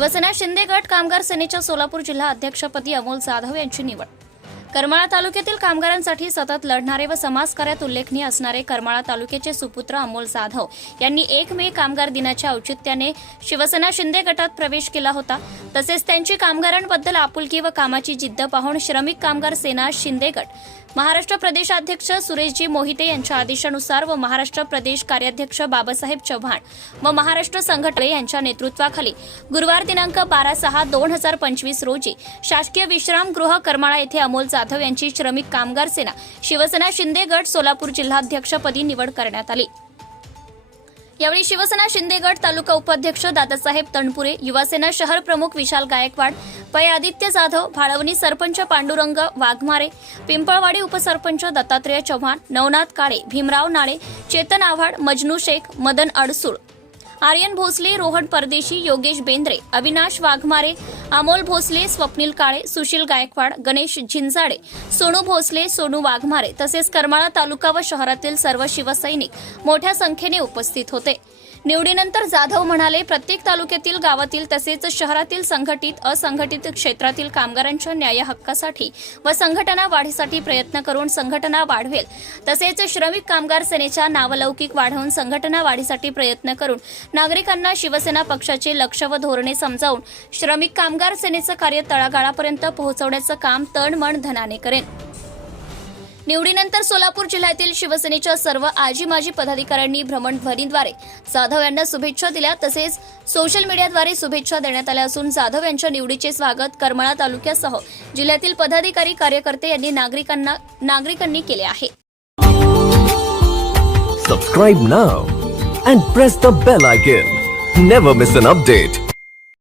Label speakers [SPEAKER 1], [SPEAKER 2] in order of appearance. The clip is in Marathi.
[SPEAKER 1] शिवसेना शिंदे गट कामगार सेनेच्या सोलापूर जिल्हा अध्यक्षपदी अमोल जाधव यांची निवड करमाळा तालुक्यातील कामगारांसाठी सतत लढणारे व समाजकार्यात उल्लेखनीय असणारे करमाळा तालुक्याचे सुपुत्र अमोल जाधव यांनी एक मे कामगार दिनाच्या औचित्याने शिवसेना शिंदे गटात प्रवेश केला होता. तसेच त्यांची कामगारांबद्दल आपुलकी व कामाची जिद्द पाहून श्रमिक कामगार सेना शिंदे गट महाराष्ट्र प्रदेशाध्यक्ष सुरेशजी मोहिते यांच्या आदेशानुसार व महाराष्ट्र प्रदेश कार्याध्यक्ष बाबासाहेब चव्हाण व महाराष्ट्र संघटने यांच्या नेतृत्वाखाली गुरुवार दिनांक बारा सहा दोन हजार पंचवीस रोजी शासकीय विश्रामगृह करमाळा येथे अमोल जाधव यांची श्रमिक कामगार सेना शिवसेना शिंदे गट सोलापूर जिल्हाध्यक्षपदी निवड करण्यात आली. यावेळी शिवसेना शिंदे गट तालुका उपाध्यक्ष दादासाहेब तणपुरे युवासेना शहर प्रमुख विशाल गायकवाड पै आदित्य जाधव भाळवणी सरपंच पांडुरंग वाघमारे पिंपळवाडी उपसरपंच दत्तात्रेय चव्हाण नवनाथ काळे भीमराव नाळे चेतन आव्हाड मजनू शेख मदन अडसूळ आर्यन भोसले रोहन परदेशी योगेश बेंद्रे अविनाश वाघमारे अमोल भोसले स्वप्नील काळे सुशील गायकवाड गणेश झिंजाडे सोनू भोसले सोनू वाघमारे तसेच करमाळा तालुका व शहरातील सर्व शिवसैनिक मोठ्या संख्येने उपस्थित होते. निवडीनंतर जाधव म्हणाले प्रत्येक तालुक्यातील गावातील तसेच शहरातील संघटित असंघटित क्षेत्रातील कामगारांच्या न्याय हक्कासाठी व संघटना वाढीसाठी प्रयत्न करून संघटना वाढवेल. तसेच श्रमिक कामगार सेनेच्या नावलौकिक वाढवून संघटना वाढीसाठी प्रयत्न करून नागरिकांना शिवसेना पक्षाचे लक्ष व धोरणे समजावून श्रमिक कामगार सेनेचं कार्य तळागाळापर्यंत पोहोचवण्याचं काम तण मन धनाने करेन. निवडीनंतर सोलापूर जिल्ह्यातील शिवसेनेच्या सर्व आजी माजी पदाधिकाऱ्यांनी भ्रमणध्वनीद्वारे जाधव यांना शुभेच्छा दिल्या. तसेच सोशल मीडियाद्वारे शुभेच्छा देण्यात आल्या असून जाधव यांच्या निवडीचे स्वागत करमाळा तालुक्यासह जिल्ह्यातील पदाधिकारी कार्यकर्ते यांनी नागरिकांना नागरिकांनी केले आहे.
[SPEAKER 2] Subscribe now and press the bell icon never miss an update